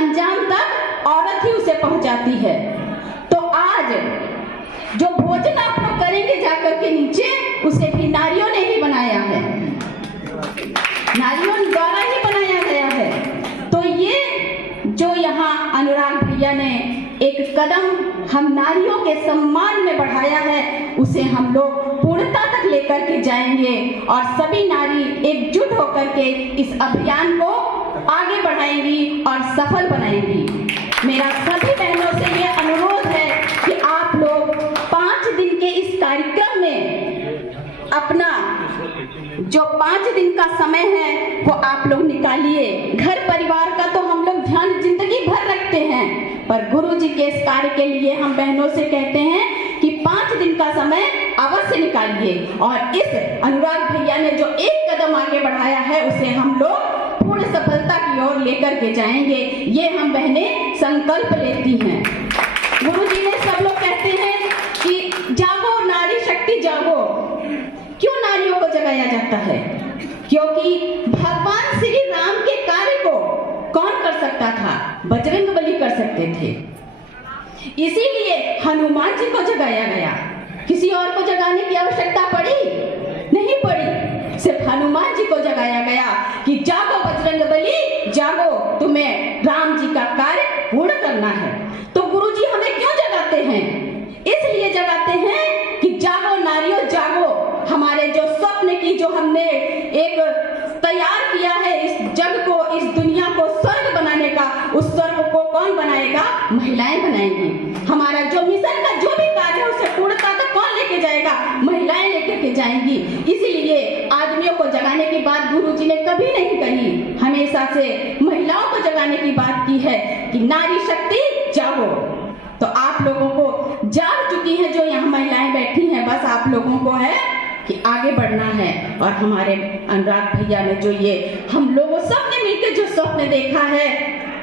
अंजाम तक औरत ही उसे पहुंचाती है। तो आज जो भोजन आप लोग करेंगे जाकर के नीचे, उसे भी नारियों ने ही बनाया है, नारियों द्वारा ही बनाया गया है। तो ये जो यहाँ अनुराग भैया ने एक कदम हम नारियों के सम्मान में बढ़ाया है, उसे हम लोग पूर्णता तक लेकर के जाएंगे और सभी नारी एकजुट होकर के इस अभियान को आगे बढ़ाएंगी और सफल बनाएंगी। मेरा सभी बहनों से ये अनुरोध है कि आप लोग 5 दिन के इस कार्यक्रम में अपना जो 5 दिन का समय है वो आप लोग निकालिए। घर परिवार का तो हम लोग ध्यान जिंदगी भर रखते हैं, पर गुरु जी के इस कार्य के लिए हम बहनों से कहते हैं कि 5 दिन का समय अवश्य निकालिए और इस अनुराग भैया ने जो एक कदम आगे बढ़ाया है उसे हम लोग पूर्ण सफलता की ओर लेकर के जाएंगे। ये हम बहनें संकल्प लेती हैं। गुरु जी ने सब लोग कहते हैं कि जागो नारी शक्ति जागो। क्यों नारियों को जगाया जाता है? क्योंकि भगवान श्री राम के कार्य को कौन कर सकता था? बजरंगबली कर सकते थे। इसीलिए हनुमान जी को जगाया गया। किसी और को जगाने की आवश्यकता पड़ी? नहीं पड़ी। सिर्फ हनुमान जी को जगाया गया कि जागो बजरंगबली जागो, तुम्हें राम जी का कार्य पूर्ण करना है। तो गुरु जी हमें क्यों जगाते हैं? इसलिए जगाते हैं कि जागो नारियों जागो। हमारे जो स्वप्न की जो हमने एक तैयार किया है इस जग को, इस दुनिया को स्वर्ग बनाने का, उस स्वर्ग को कौन बनाएगा? महिलाएं बनाएंगी। हमारा जो मिशन का जो भी कार्य है उसे पूर्णता तक कौन लेके जाएगा? महिलाएं लेकर के जाएंगी। इसीलिए आदमियों को जगाने की बात गुरु जी ने कभी नहीं कही, हमेशा से महिलाओं को जगाने की बात की है कि नारी शक्ति जागो। तो आप लोगों को जाग चुकी है जो यहाँ महिलाएं बैठी हैं, बस आप लोगों को है कि आगे बढ़ना है। और हमारे अनुराग भैया ने जो ये हम लोगों सबने मिलकर जो स्वप्न देखा है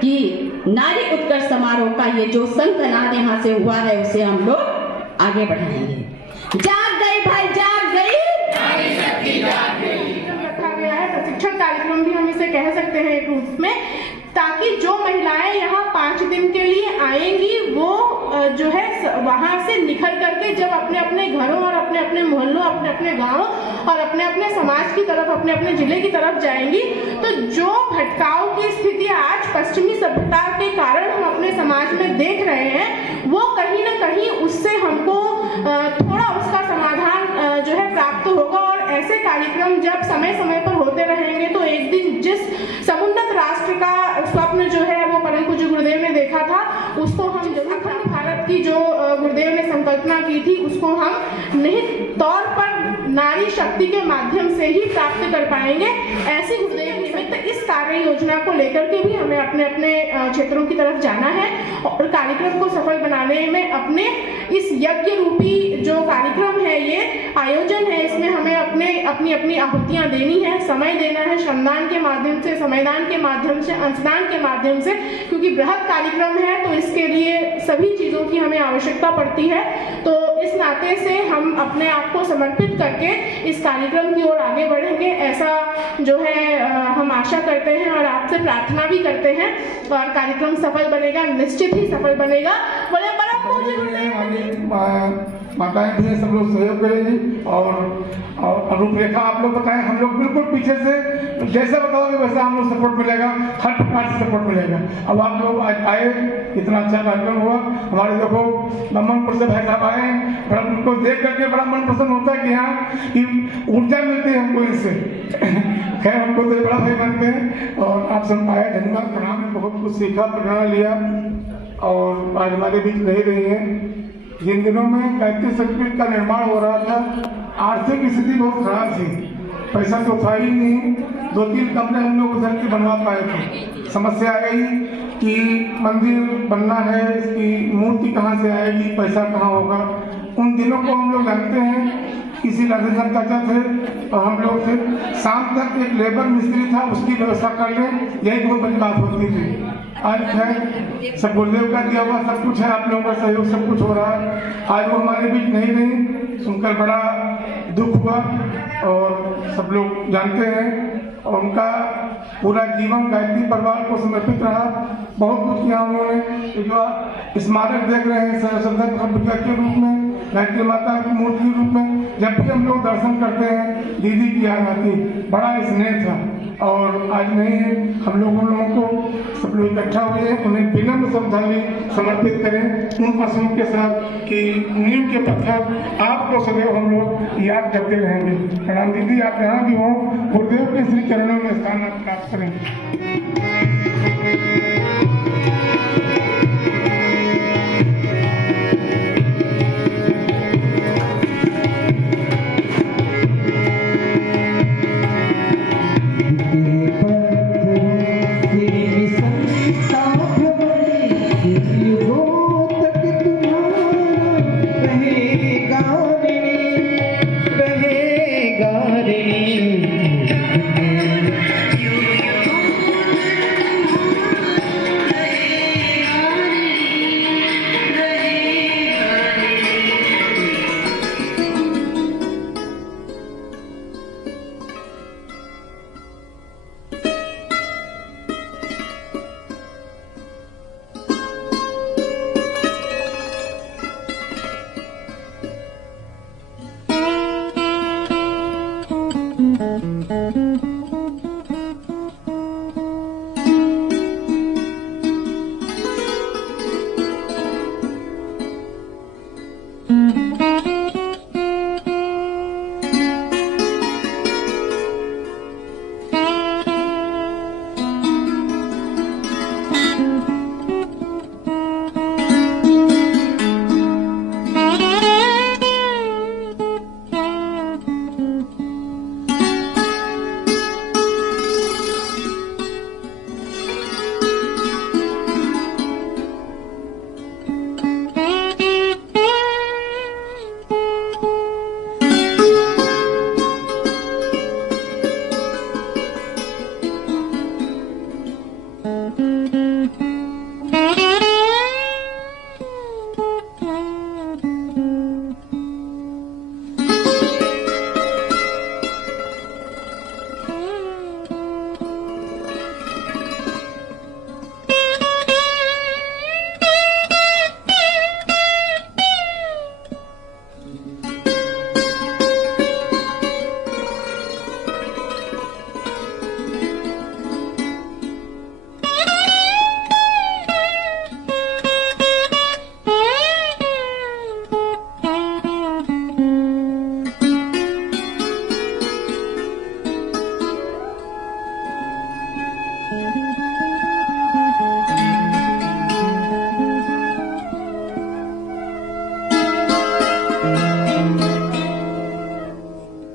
कि नारी उत्कर्ष समारोह का ये जो संकनाद यहाँ से हुआ है उसे हम लोग आगे बढ़ाएंगे। जाग गई भाई, जाग गई, नारी शक्ति जाग गई। रखा गया है प्रशिक्षण कार्यक्रम भी हम इसे कह सकते हैं एक रूप में, ताकि जो महिलाएं यहाँ 5 दिन के लिए आएंगी वो जो है वहां से निखर करके जब अपने अपने घरों और अपने अपने मोहल्लों, अपने अपने गांवों और अपने अपने समाज की तरफ, अपने अपने जिले की तरफ जाएंगी, तो जो भटकाव की स्थिति आज पश्चिमी सभ्यता के कारण हम अपने समाज में देख रहे हैं, वो कहीं ना कहीं उससे हमको थोड़ा उसका समाधान जो है प्राप्त होगा। और ऐसे कार्यक्रम जब समय समय पर होते रहेंगे तो एक दिन जिस समुन्नत राष्ट्र का स्वप्न जो है वो परम पूज्य गुरुदेव ने देखा था, उसको हम अखंड भारत की जो गुरुदेव ने संकल्पना की थी उसको हम निहित तौर पर नारी शक्ति के माध्यम से ही प्राप्त कर पाएंगे। ऐसी गुरुदेव निमित्त इस कार्य योजना को लेकर के भी हमें अपने अपने क्षेत्रों की तरफ जाना है और कार्यक्रम को सफल बनाने में अपने इस यज्ञ रूपी जो कार्यक्रम है, ये आयोजन है, इसमें हमें अपनी अपनी आहुतियां देनी है, समय देना है, श्रमदान के माध्यम से, समयदान के माध्यम से, अंशदान के माध्यम से, क्योंकि बृहद कार्यक्रम है तो इसके लिए सभी चीजों की हमें आवश्यकता पड़ती है। तो इस नाते से हम अपने आप को समर्पित करके इस कार्यक्रम की ओर आगे बढ़ेंगे, ऐसा जो है हम आशा करते हैं और आपसे प्रार्थना भी करते हैं। और कार्यक्रम सफल बनेगा, निश्चित ही सफल बनेगा। बोले परम पूज्य गुरुदेव। माताएं भी सब लोग सहयोग करेंगी और रूपरेखा आप लोग बताएं, हम लोग बिल्कुल पीछे से जैसा बताओगे वैसा हम लोग सपोर्ट मिलेगा, हर प्रकार से सपोर्ट मिलेगा। अब आप लोग आज आए, इतना अच्छा कार्यक्रम हुआ। हमारे देखो नमनपुर से भाई साहब आए, बड़ा उनको देख करके बड़ा मन प्रसन्न होता है कि हाँ कि ऊर्जा मिलती है हमको इनसे। खैर हमको तो बड़ा भाई मानते हैं और आप सब आए, धन्यवाद, प्रणाम। बहुत कुछ सीखा, प्रेरणा लिया और आज हमारे बीच रह रही है। जिन दिनों में गायत्री शक्तिपीठ का निर्माण हो रहा था, आर्थिक स्थिति बहुत खराब थी, पैसा तो था ही नहीं। 2-3 कमरे हम लोग उधर के बनवा पाए थे। समस्या आ गई कि मंदिर बनना है, इसकी मूर्ति कहाँ से आएगी, पैसा कहाँ होगा। उन दिनों को हम लोग जानते हैं। किसी राधे साहब चाचा थे और हम लोग थे, शाम तक एक लेबर मिस्त्री था, उसकी व्यवस्था कर लें, यही बहुत बड़ी बात होती थी। आज है सब गुरुदेव का दिया हुआ सब कुछ है, आप लोगों का सहयोग सब कुछ हो रहा है। आज वो हमारे बीच नहीं रही, सुनकर बड़ा दुख हुआ और सब लोग जानते हैं। और उनका पूरा जीवन गायत्री परिवार को समर्पित रहा। बहुत कुछ किया उन्होंने। तो जो स्मारक देख रहे हैं श्रद्धा के रूप में, गायत्री माता की मूर्ति के रूप में, जब भी हम लोग दर्शन करते हैं दीदी की याद आती, बड़ा स्नेह था। और आज नहीं है, हम लोगों को सब लोग इकट्ठा हुए, उन्हें विनम्र श्रद्धांजलि समर्पित करें उन पशुओं के साथ कि नींव के पत्थर आपको सदैव हम लोग याद करते रहेंगे। प्रणाम दीदी, आप जहाँ भी हो गुरुदेव के श्री चरणों में स्थान प्राप्त करें।